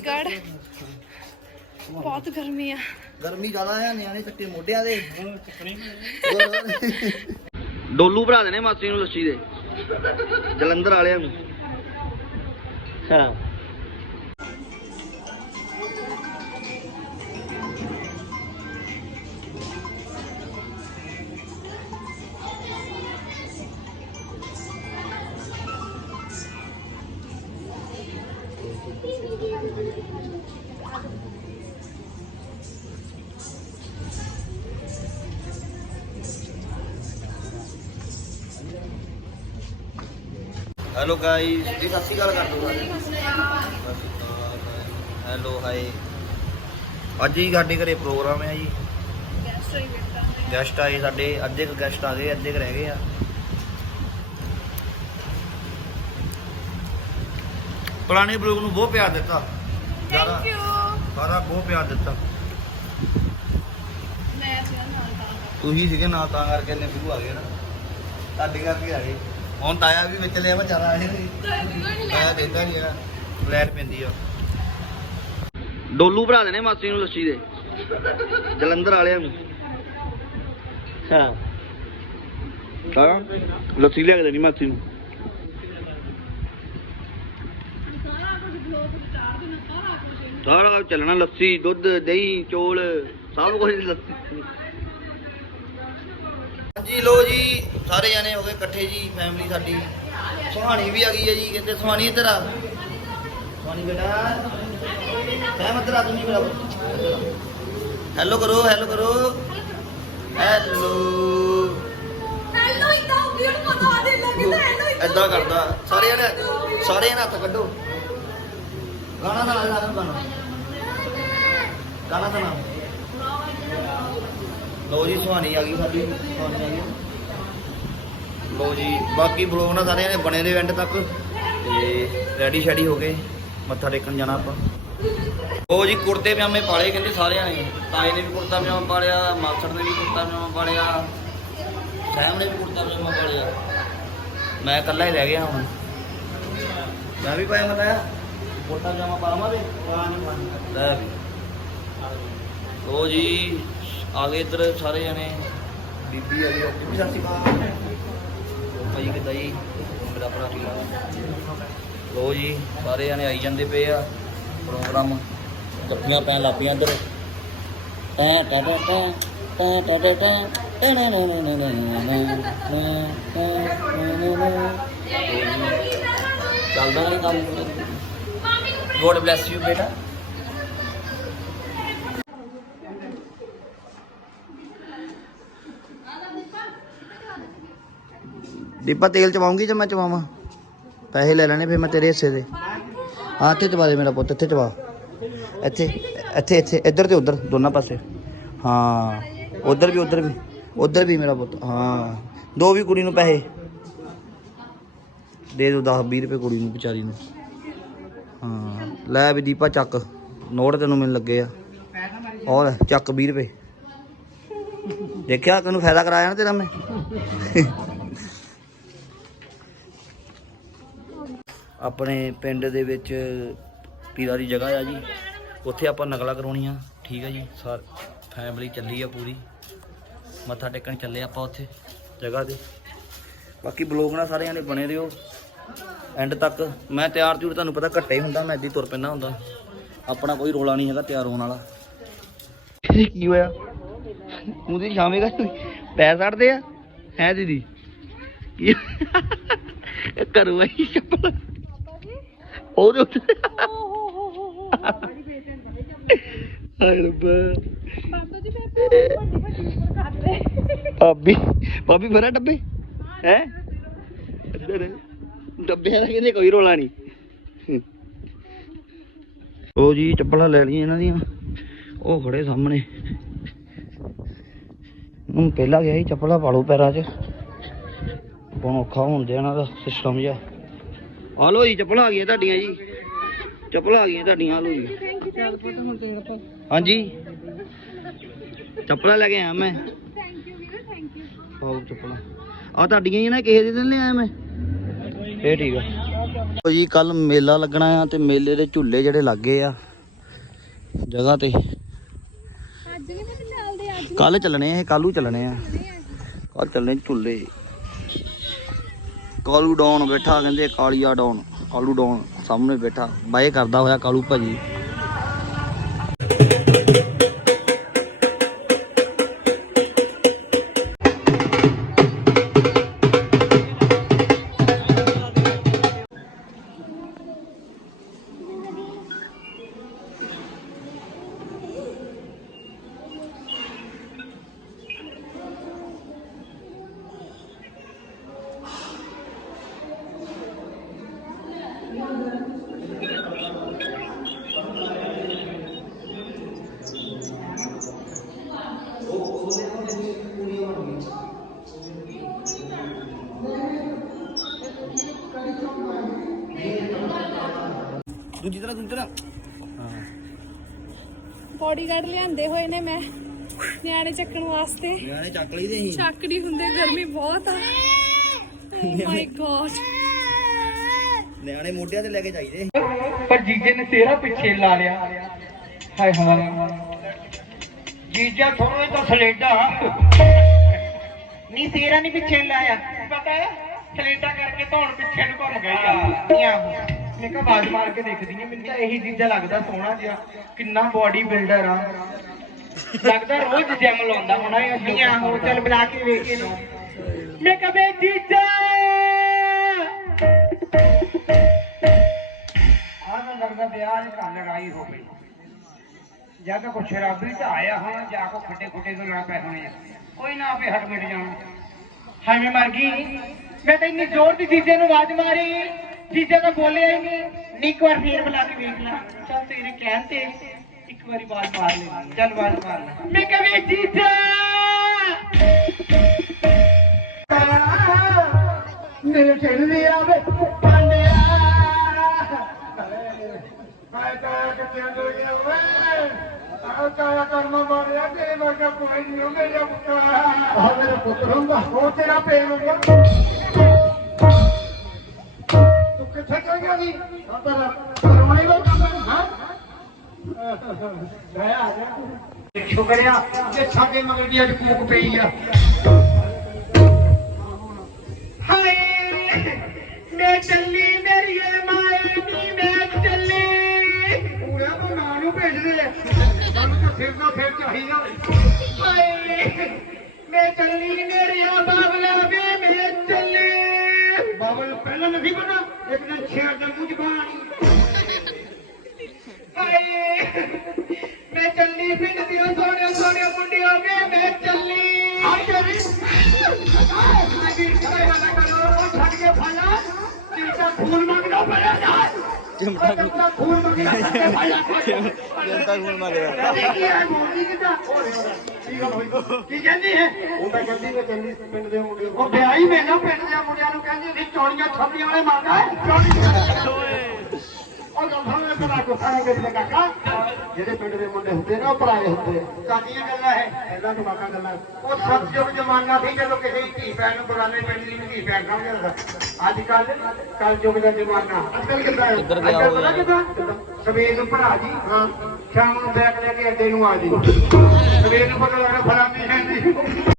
ਚੰਡੀਗੜ੍ਹ। ਬਹੁਤ ਗਰਮੀ ਆ। ਗਰਮੀ ਜ਼ਿਆਦਾ ਆ ਨਿਆਣੇ ਚੱਕੇ ਮੋਢਿਆਂ ਦੇ। ਡੋਲੂ ਭਰਾ ਦੇਣੇ ਮਾਸੀ ਨੂੰ ਲੱਸੀ ਦੇ। ਜਲੰਧਰ ਵਾਲਿਆਂ ਨੂੰ। ਹਾਂ ਹੈਲੋ ਗਾਇਸ ਜੀ ਸਤਿ ਸ਼੍ਰੀ ਅਕਾਲ ਕਰ ਦੋ ਹੈਲੋ ਹਾਈ ਅੱਜ ਹੀ ਸਾਡੇ ਘਰੇ ਪ੍ਰੋਗਰਾਮ ਹੈ ਜੀ। ਗੈਸਟ ਆਏ ਸਾਡੇ। ਅੱਧੇ ਕੁ ਗੈਸਟ ਆ ਗਏ ਅੱਧੇ ਕੁ ਰਹਿ ਗਏ ਆ। ਪੁਰਾਣੇ ਬਲੌਗ ਨੂੰ ਬਹੁਤ ਪਿਆਰ ਦਿੱਤਾ। ਥੈਂਕ ਯੂ ਸਾਰਾ ਬਹੁਤ ਪਿਆਰ ਦਿੱਤਾ। ਮੈਂ ਸੀ ਨਾਲ ਤਾਂ ਤੁਸੀਂ ਸੀਗੇ ਨਾ ਤਾਂ ਕਰਕੇ ਇੰਨੇ ਸ਼ੁਰੂ ਆ ਗਏ ਨਾ। ਤੁਹਾਡੇ ਕਰਕੇ ਆ ਗਏ। ਹੁਣ ਤਾਇਆ ਵੀ ਵਿੱਚ ਲਿਆ ਵਿਚਾਰਾ ਨਹੀਂ ਤਾਇਆ ਦੇਦਾ ਨਹੀਂ ਆ ਲੈਟ ਪੈਂਦੀ ਆ। ਡੋਲੂ ਭਰਾ ਦੇਣੇ ਮਾਸੀ ਨੂੰ ਲੱਸੀ ਦੇ। ਜਲੰਧਰ ਵਾਲਿਆਂ ਨੂੰ। ਹਾਂ। ਹਾਂ ਲੱਸੀ ਲਿਆ ਕੇ ਦੇਣੀ ਮਾਸੀ ਨੂੰ। ਸਾਰਾ ਚੱਲਣਾ ਲੱਸੀ ਦੁੱਧ ਦਹੀਂ ਚੋਲ ਸਭ ਕੁਝ ਲੱਸੀ। ਹਾਂਜੀ ਲੋ ਜੀ ਸਾਰੇ ਜਾਣੇ ਹੋ ਗਏ ਇਕੱਠੇ ਜੀ ਫੈਮਿਲੀ ਸਾਡੀ। ਸੁਹਾਣੀ ਵੀ ਆ ਗਈ ਹੈ ਜੀ ਕਹਿੰਦੇ ਸੁਹਾਣੀ ਇੱਧਰ ਆ। ਸੁਹਾਣੀ ਬੇਟਾ। ਸਹਿਮਤ ਇੱਧਰ ਆ ਤੂੰ ਨਹੀਂ ਮੇਰਾ ਹੈਲੋ ਕਰੋ ਹੈਲੋ ਕਰੋ। ਹੈਲੋ ਹੈਲੋ ਇਦਾਂ ਵੀਡੀਓ ਬਣਾ ਦੇ ਲੱਗਦਾ ਹੈਲੋ ਐਦਾਂ ਕਰਦਾ। ਸਾਰੇ ਜਣੇ ਸਾਰੇ ਜਣੇ ਹੱਥ ਕੱਢੋ। ਗਾਣਾ ਸੁਣਾ ਦੇ ਸਾਨੂੰ ਗਾਣਾ ਗਾਣਾ ਸੁਣਾ ਲੋ ਜੀ ਸੁਹਾਣੀ ਆ ਗਈ ਸਾਡੀ ਸੁਹਾਣੀ ਆ ਗਈ। ਲੋ ਜੀ ਬਾਕੀ ਬਲੌਗ ਨਾਲ ਸਾਰੇ ਜਣੇ ਬਣੇ ਰਹੇ ਐਂਡ ਤੱਕ ਤੇ ਰੈਡੀ ਸ਼ੈਡੀ ਹੋ ਗਏ ਮੱਥਾ ਟੇਕਣ ਜਾਣਾ ਆਪਾਂ। ਉਹ ਜੀ ਕੁੜਤੇ ਪਜਾਮੇ ਪਾਲੇ ਕਹਿੰਦੇ ਸਾਰਿਆਂ ਨੇ। ਤਾਏ ਨੇ ਵੀ ਕੁੜਤਾ ਪਜਾਮਾ ਪਾਲਿਆ ਮਾਸੜ ਨੇ ਵੀ ਕੁੜਤਾ ਪਜਾਮਾ ਪਾਲਿਆ ਸੈਮ ਨੇ ਵੀ ਕੁੜਤਾ ਪਜਾਮਾ ਪਾਲਿਆ। ਮੈਂ ਇਕੱਲਾ ਹੀ ਰਹਿ ਗਿਆ ਹੁਣ। ਮੈਂ ਵੀ ਪਾਇਆ ਮਤਾਇਆ। ਕੁੜਤਾ ਪਜਾਮਾ ਪਾਵਾਂ ਤੇ? ਲੈ ਵੀ। ਲੋ ਜੀ ਆ ਗਏ ਇੱਧਰ ਸਾਰੇ ਜਣੇ। ਬੀਬੀ ਆ ਗਈ ਬੀਬੀ ਸਤਿ ਸ਼੍ਰੀ ਅਕਾਲ। ਭਾਈ ਕਿੱਦਾਂ ਜੀ ਮੇਰਾ ਭਰਾ ਆ ਲੋ ਜੀ ਸਾਰੇ ਜਣੇ ਆਈ ਜਾਂਦੇ ਪਏ ਆ ਪ੍ਰੋਗਰਾਮ ਜੱਫੀਆਂ ਪੈਣ ਲੱਪੀਆਂ ਇੱਧਰ ਟਾ ਟਾ ਟਾ ਟਾ ਟਾ ਟਾ ਟਾ ਟਾ ਨਾ ਨਾ ਨਾ ਨਾ ਨਾ ਨਾ ਚੱਲਦਾ ਨਾ ਕੰਮ ਗੋਡ ਬlesਸ ਯੂ ਬੇਟਾ ਦੀਪਾ ਤੇਲ ਚਵਾਉਂਗੀ ਤੇ ਮੈਂ ਚਵਾਵਾਂ। ਪੈਸੇ ਲੈ ਲੈਣੇ ਫਿਰ ਮੈਂ ਤੇਰੇ ਹਿੱਸੇ ਦੇ। ਹਾਂ ਇੱਥੇ ਚਵਾ ਦੇ ਮੇਰਾ ਪੁੱਤ, ਇੱਥੇ ਚਵਾ। ਇੱਥੇ ਇੱਥੇ ਇੱਥੇ, ਇੱਧਰ ਤੇ ਉੱਧਰ, ਦੋਨਾਂ ਪਾਸੇ। ਹਾਂ, ਉੱਧਰ ਵੀ ਉੱਧਰ ਵੀ ਉੱਧਰ ਵੀ ਮੇਰਾ ਪੁੱਤ, ਹਾਂ। ਦੋ ਵੀ ਕੁੜੀ ਨੂੰ ਪੈਸੇ। ਦੇ ਦੋ 10 20 ਰੁਪਏ ਕੁੜੀ ਨੂੰ, ਵਿਚਾਰੀ ਨੂੰ। ਹਾਂ, ਲੈ ਵੀ ਦੀਪਾ ਚੱਕ। ਨੋਟ ਤੈਨੂੰ ਮਿਲਣ ਲੱਗੇ ਆ। ਔਰ ਚੱਕ 20 ਰੁਪਏ। ਦੇਖਿਆ, ਤੈਨੂੰ ਫਾਇਦਾ ਕਰਾਇਆ ਨਾ ਤੇਰਾ ਮੈਂ? ਆਪਣੇ ਪਿੰਡ ਦੇ ਵਿੱਚ ਪੀਰਾਂ ਦੀ ਜਗ੍ਹਾ ਆ ਜੀ। ਉੱਥੇ ਆਪਾਂ ਨਕਲਾ ਕਰਾਉਣੀ ਆ ਠੀਕ ਆ ਜੀ। ਸਾਰ ਫੈਮਿਲੀ ਚੱਲੀ ਆ ਪੂਰੀ। ਮੱਥਾ ਟੇਕਣ ਚੱਲੇ ਆਪਾਂ ਉੱਥੇ, ਜਗ੍ਹਾ ਤੇ। ਬਾਕੀ ਬਲੌਗ ਨਾਲ ਸਾਰਿਆਂ ਜਾਣੇ ਬਣੇ ਰਹੋ। ਐਂਡ ਤੱਕ। ਮੈਂ ਤਿਆਰ ਤਿਉਰ ਤੁਹਾਨੂੰ ਪਤਾ ਘੱਟੇ ਹੁੰਦਾ, ਮੈਂ ਇੱਦੀ ਤੁਰ ਪੈਂਦਾ ਹੁੰਦਾ। ਆਪਣਾ ਕੋਈ ਰੋਲਾ ਨਹੀਂ ਹੈਗਾ ਤਿਆਰ ਹੋਣ ਵਾਲਾ। ਕੀ ਹੋਇਆ? ਉਹਦੀ ਸ਼ਾਮੇਗਾ ਪੈ ਸੜਦੇ ਆ? ਹੈ ਦੀਦੀ? ਕੀ ਕਰੂ ਆਈ ਚੱਪਲ ਉਹਦੇ ਉੱਤੇ ਹਾਏ ਰੱਬਾ। ਭਾਬੀ ਭਾਬੀ ਫਰਾ ਡੱਬੇ। ਹੈ? ਡੱਬਿਆਂ ਦਾ ਕਹਿੰਦੇ ਕੋਈ ਰੋਲਾ ਨਹੀਂ। ਉਹ ਜੀ ਚੱਪਲਾਂ ਲੈ ਲਈਆਂ ਇਹਨਾਂ ਦੀਆਂ। ਉਹ ਖੜੇ ਸਾਹਮਣੇ। ਹੁਣ ਪਹਿਲਾਂ ਗਿਆ ਸੀ, ਚੱਪਲਾਂ ਪਾ ਲਓ ਪੈਰਾਂ 'ਚ। ਹੁਣ ਔਖਾ ਹੋਣ ਦੇ ਇਹਨਾਂ ਦਾ ਸਿਸਟਮ ਜਿਹਾ। ਆ ਲੋ ਜੀ ਚੱਪਲਾਂ ਆ ਗਈਆਂ ਤੁਹਾਡੀਆਂ ਜੀ। ਚੱਪਲਾਂ ਆ ਗਈਆਂ ਤੁਹਾਡੀਆਂ ਆ ਲੋ ਜੀ। ਹਾਂਜੀ। ਚੱਪਲਾਂ ਲੈ ਕੇ ਆਇਆ ਮੈਂ। ਥੈਂਕ ਯੂ ਵੀਰੇ ਥੈਂਕ ਯੂ ਆਓ ਚੱਪਲਾਂ। ਆ ਤੁਹਾਡੀਆਂ ਹੀ ਨਾ ਕਿਸੇ ਦੇ ਦਿਨ ਲਿਆਇਆ ਮੈਂ। ਇਹ ਠੀਕ ਆ। ਉਹ ਜੀ ਕੱਲ ਮੇਲਾ ਲੱਗਣਾ ਆ ਤੇ ਮੇਲੇ ਦੇ ਝੂਲੇ ਜਿਹੜੇ ਲੱਗੇ ਆ ਜਗ੍ਹਾ ਤੇ। ਅੱਜ ਨਹੀਂ ਮੈਨੂੰ ਚੱਲਦੇ ਅੱਜ ਕੱਲ ਚੱਲਣੇ ਆ ਇਹ ਕੱਲੂ ਚੱਲਣੇ ਆ। ਕੱਲ ਚੱਲਣੇ ਝੁੱਲੇ। ਕਾਲੂ ਡਾਉਨ ਬੈਠਾ, ਕਹਿੰਦੇ ਕਾਲੀਆ ਡਾਉਨ, ਕਾਲੂ ਡਾਉਨ ਸਾਹਮਣੇ ਬੈਠਾ। ਬਾਏ ਕਰਦਾ ਹੋਇਆ ਕਾਲੂ ਭਾਜੀ। ਦੂਜੀ ਤਰ੍ਹਾਂ ਦੂਜੀ ਤਰ੍ਹਾਂ। ਬੋਡੀਗਾਰਡ ਲਿਆਂਦੇ ਹੋਏ ਨੇ ਮੈਂ ਨਿਆਣੇ ਚੱਕਣ ਵਾਸਤੇ। ਨਿਆਣੇ ਚੱਕ ਲਈ ਦੇ ਅਸੀਂ ਚੱਕ ਨਹੀਂ ਹੁੰਦੇ ਗਰਮੀ ਬਹੁਤ ਆ। ਓ ਮਾਈ ਗॉड ਨਿਆਣੇ ਮੋਢਿਆਂ ਤੇ ਲੈ ਕੇ ਜਾਈਦੇ। ਪਰ ਜੀਜੇ ਨੇ ਤੇਰਾ ਪਿੱਛੇ ਲਾ ਲਿਆ। ਹਾਏ ਹਾਏ। ਜੀਜਾ ਥੋੜਾ ਹੀ ਤਾਂ ਸਲੇਡਾ। ਨਹੀਂ ਤੇਰਾ ਨਹੀਂ ਪਿੱਛੇ ਲਾਇਆ। ਪਤਾ ਹੈ? ਸਲੇਡਾ ਕਰਕੇ ਧੌਣ ਪਿੱਛੇ ਨੂੰ ਘੁੰਮ ਗਈ ਆ। ਮੈਂ ਕਿਹਾ ਬਾਜ ਮਾਰ ਕੇ ਦੇਖਦੀ ਨਹੀਂ ਮੈਨੂੰ ਤਾਂ ਇਹੀ ਜੀਜਾ ਲੱਗਦਾ ਸੋਹਣਾ ਜਿਹਾ ਕਿੰਨਾ ਬੋਡੀ ਬਿਲਡਰ ਆ। ਲੱਗਦਾ ਰੋਜ਼ ਜਿਮ ਲਾਉਂਦਾ ਹੋਣਾ ਇਹ ਨਹੀਂ ਆਹੋ ਚੱਲ ਬੁਲਾ ਕੇ ਵੇਖ ਇਹਨੂੰ ਮੈਂ ਕਿਹਾ ਬੇ ਜੀਜਾ। ਆਹ ਲੱਗਦਾ ਵਿਆਹ ਦੀ ਘਰ ਲੜਾਈ ਹੋ ਗਈ। ਜਾਂ ਤਾਂ ਕੋਈ ਸ਼ਰਾਬੀ ਤਾਂ ਆਇਆ ਹੋਣਾ ਜਾਂ ਕੋ ਖੱਡੇ ਖੁੱਡੇ ਤੋਂ ਲੜ ਪਏ ਹੋਣੇ ਆ। ਕੋਈ ਨਾ ਆਪੇ ਹਟ ਮਿਟ ਜਾਣਾ। ਹਾਏ ਮੈਂ ਮਰ ਗਈ। ਮੈਂ ਤਾਂ ਇੰਨੀ ਜ਼ੋਰ ਦੀ ਜੀਜੇ ਨੂੰ ਆਵਾਜ਼ ਮਾਰੀ। ਜੀਜੇ ਤਾਂ ਬੋਲਿਆ ਹੀ ਨਹੀਂ ਨੀ ਇੱਕ ਵਾਰ ਫੇਰ ਬੁਲਾ ਕੇ ਵੇਖ ਲੈ। ਚੱਲ ਤੇਰੇ ਕਹਿਣ ਤੇ ਇੱਕ ਵਾਰੀ ਆਵਾਜ਼ ਮਾਰ ਲੈ ਚੱਲ ਆਵਾਜ਼ ਮਾਰ ਲੈ। ਮੈਂ ਕਹੇ ਜੀਜਾ! ਮੇਰੇ ਢਿੱਲੀ ਆਵੇ ਪਾਂਡਿਆ ਮੈਂ ਤਾਂ ਕਿੱਥੇ ਅੰਦਰ ਗਿਆ ਓਏ ਆਹ ਕਾਇਆ ਕਰਮ ਮਾਰਿਆ ਤੇ ਵਰਗਾ ਕੋਈ ਨਹੀਂ ਉਹ ਮੇਰਾ ਪੁੱਤਰ। ਆ ਮੇਰਾ ਪੁੱਤਰ ਹੁੰਦਾ। ਉਹ ਤੇਰਾ ਪੇਰ ਹੁੰਦਾ। ਕਿੱਥੇ ਚਲ ਗਿਆ ਸੀ ਅੰਦਰ ਰੋਣੀ ਦਾ ਕੰਮ ਹਾਂ ਦਇਆ ਆ ਗਿਆ ਸ਼ੁਕਰਿਆ ਜੇ ਸਾਡੇ ਮਗਰ ਦੀ ਅੱਜ ਕੂਕ ਪਈ ਆ ਹਾਏ ਮੈਂ ਚੱਲੀ ਮੇਰੀ ਮਾਏ ਨੀ ਮੈਂ ਚੱਲੀ ਪੂਰਾ ਤਾਂ ਨਾਂ ਨੂੰ ਭੇਜ ਦੇ ਸਾਨੂੰ ਤਾਂ ਸਿਰ ਦਾ ਸਿਰ ਚਾਹੀਦਾ ਹਾਏ ਮੈਂ ਚੱਲੀ ਮੇਰੀ ਬਾਬਲਾ ਵੇ ਮੈਂ ਚੱਲੀ ਬਾਬਲ ਪਹਿਲਾਂ ਨਹੀਂ ਪਤਾ ਇੱਕ ਦਿਨ ਛੇੜ ਦਾ ਮੂੰਹ ਜ਼ਬਾਨ ਹਾਏ ਮੈਂ ਚੱਲੀ ਪਿੰਡ ਦੀ ਸੋਹਣੇ ਸੋਹਣੇ ਮੁੰਡਿਆਂ ਵੇ ਮੈਂ ਚੱਲੀ। ਆ ਚੱਲੀ ਮੈਂ ਵੀਰ ਕਿਹੜਾ ਨਾ ਕਰੋ ਛੱਡ ਕੇ ਫਾਲਾ ਚਿੰਤਾ ਖੂਨ ਮੰਗਦਾ ਬੜਾ ਜਾ। ਫਾਲਾ ਜਨਤਾ ਖੂਨ ਮੰਗਦਾ ਕੀ ਹੈ ਮੋਦੀ ਕਿਦਾਂ? ਕੀ ਕਹਿੰਦੀ ਹੈ? ਉਹ ਤਾਂ ਕਹਿੰਦੀ ਮੈਂ ਚੱਲੀ ਪਿੰਡ ਦੇ ਮੁੰਡੇ ਉਹ ਵਿਆਹੀ ਮੈਨੂੰ ਪਿੰਡ ਦੇ ਮੁੰਡਿਆਂ ਨੂੰ ਕਹਿੰਦੀ ਸੀ ਚੋੜੀਆਂ ਛੱਪੀਆਂ ਵਾਲੇ ਮੰਗਦਾ ਹੈ। ਉਹ ਗੱਲਾਂ ਨੇ ਪਤਾ ਕੋ ਸਾਰਾ ਕੁਝ ਕਾਕਾ। ਜਿਹੜੇ ਪਿੰਡ ਦੇ ਮੁੰਡੇ ਹੁੰਦੇ ਨਾ ਉਹ ਪਰਾਏ ਹੁੰਦੇ ਕਾਦੀਆਂ ਗੱਲਾਂ ਹੈ ਇਹਨਾਂ ਨੂੰ ਕਾਕਾ ਗੱਲਾਂ। ਉਹ ਸਤਜੁਗ ਜ਼ਮਾਨਾ ਸੀ ਜਦੋਂ ਕਿਸੇ ਦੀ ਧੀ ਭੈਣ ਨੂੰ ਬੁਲਾਣੇ ਪਿੰਡ ਦੀ ਧੀ ਭੈਣ ਕਹਾਂ ਜਾਂਦਾ ਅੱਜ ਕੱਲ ਕੱਲ ਯੁਗ ਦਾ ਜ਼ਮਾਨਾ। ਅੱਜ ਕੱਲ ਕਿੱਦਾਂ ਹੈ? ਇੱਧਰ ਯਾਰ। ਕਿੱਦਾਂ? ਸਵੇਰ ਨੂੰ ਭਰਾ ਜੀ। ਹਾਂ। ਸ਼ਾਮ ਨੂੰ ਬੈਗ ਲੈ ਕੇ ਅੱਡੇ ਨੂੰ ਆ ਜੀ। ਸਵੇਰ ਨੂੰ ਪਤਾ ਲੱਗਣਾ ਫਲਾਣੀ ਹੈ ਜੀ